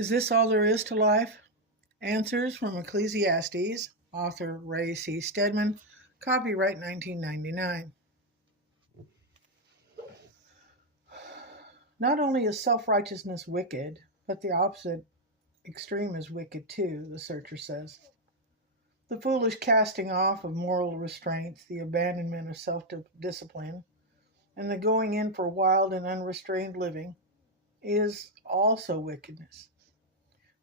Is this all there is to life? Answers from Ecclesiastes, author Ray C. Stedman, copyright 1999. Not only is self-righteousness wicked, but the opposite extreme is wicked too, the searcher says. The foolish casting off of moral restraints, the abandonment of self-discipline, and the going in for wild and unrestrained living is also wickedness.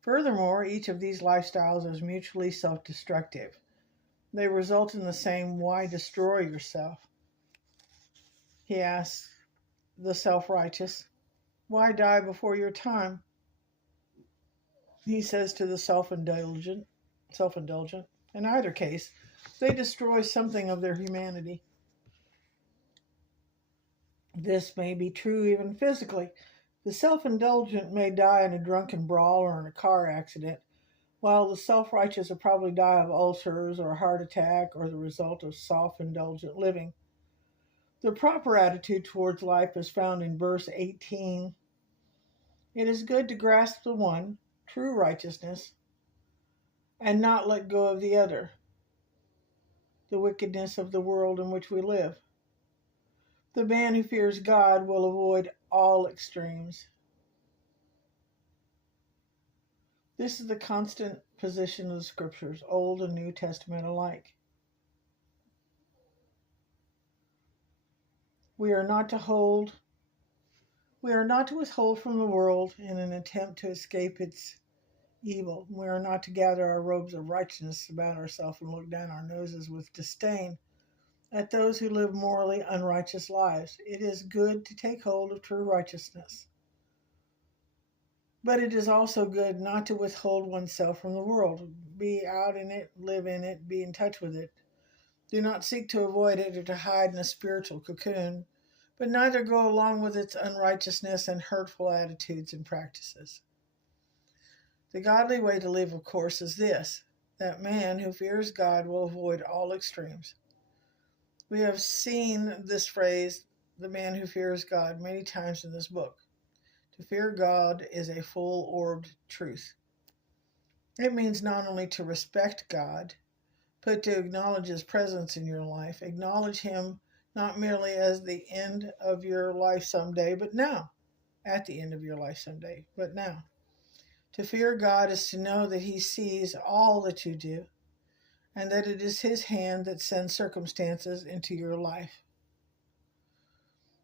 Furthermore, each of these lifestyles is mutually self-destructive. They result in the same why destroy yourself? He asks the self-righteous. Why die before your time? He says to the self-indulgent. In either case, they destroy something of their humanity. This may be true even physically. The self-indulgent may die in a drunken brawl or in a car accident, while the self-righteous will probably die of ulcers or a heart attack or the result of self-indulgent living. The proper attitude towards life is found in verse 18. It is good to grasp the one, true righteousness, and not let go of the other, the wickedness of the world in which we live. The man who fears God will avoid all extremes. This is the constant position of the Scriptures, Old and New Testament alike. We are not to withhold from the world in an attempt to escape its evil. We are not to gather our robes of righteousness about ourselves and look down our noses with disdain at those who live morally unrighteous lives. It is good to take hold of true righteousness. But it is also good not to withhold oneself from the world. Be out in it, live in it, be in touch with it. Do not seek to avoid it or to hide in a spiritual cocoon, but neither go along with its unrighteousness and hurtful attitudes and practices. The godly way to live, of course, is this, that man who fears God will avoid all extremes. We have seen this phrase, the man who fears God, many times in this book. To fear God is a full-orbed truth. It means not only to respect God, but to acknowledge His presence in your life. Acknowledge Him not merely as the end of your life someday, but now. At the end of your life someday, but now. To fear God is to know that He sees all that you do, and that it is His hand that sends circumstances into your life.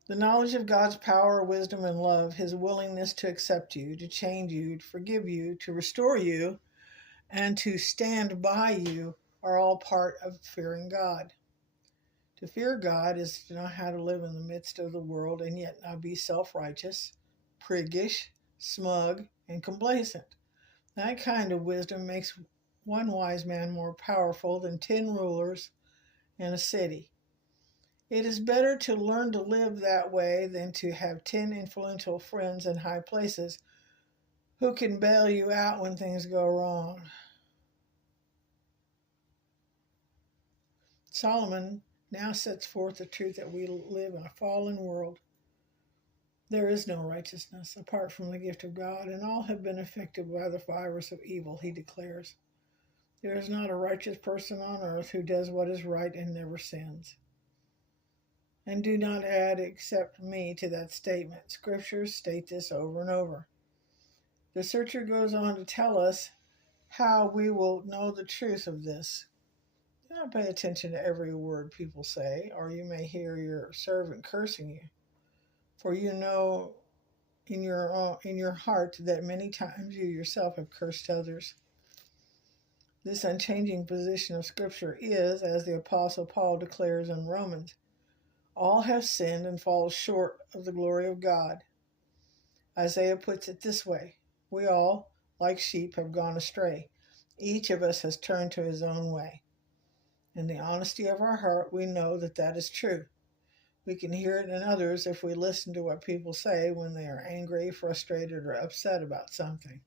The knowledge of God's power, wisdom, and love, His willingness to accept you, to change you, to forgive you, to restore you, and to stand by you are all part of fearing God. To fear God is to know how to live in the midst of the world and yet not be self-righteous, priggish, smug, and complacent. That kind of wisdom makes one wise man more powerful than 10 rulers in a city. It is better to learn to live that way than to have 10 influential friends in high places who can bail you out when things go wrong. Solomon now sets forth the truth that we live in a fallen world. There is no righteousness apart from the gift of God, and all have been affected by the virus of evil, he declares. There is not a righteous person on earth who does what is right and never sins. And do not add except me to that statement. Scriptures state this over and over. The searcher goes on to tell us how we will know the truth of this. Do not pay attention to every word people say, or you may hear your servant cursing you. For you know in your heart that many times you yourself have cursed others. This unchanging position of Scripture is, as the Apostle Paul declares in Romans, all have sinned and fall short of the glory of God. Isaiah puts it this way, we all, like sheep, have gone astray. Each of us has turned to his own way. In the honesty of our heart, we know that that is true. We can hear it in others if we listen to what people say when they are angry, frustrated, or upset about something.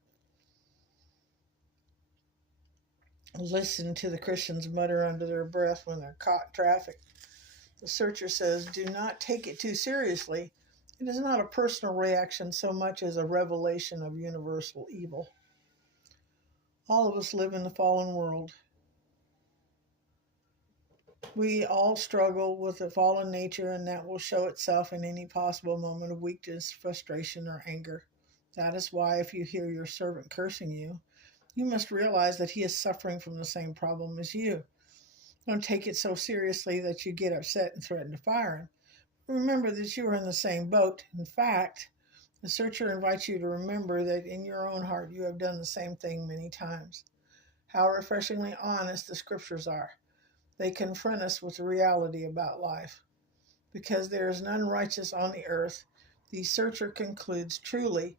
Listen to the Christians mutter under their breath when they're caught in traffic. The searcher says, do not take it too seriously. It is not a personal reaction so much as a revelation of universal evil. All of us live in the fallen world. We all struggle with a fallen nature, and that will show itself in any possible moment of weakness, frustration, or anger. That is why, if you hear your servant cursing you, you must realize that he is suffering from the same problem as you. Don't take it so seriously that you get upset and threaten to fire him. Remember that you are in the same boat. In fact, the searcher invites you to remember that in your own heart you have done the same thing many times. How refreshingly honest the scriptures are. They confront us with the reality about life. Because there is none righteous on the earth, the searcher concludes truly,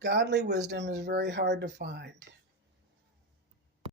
godly wisdom is very hard to find.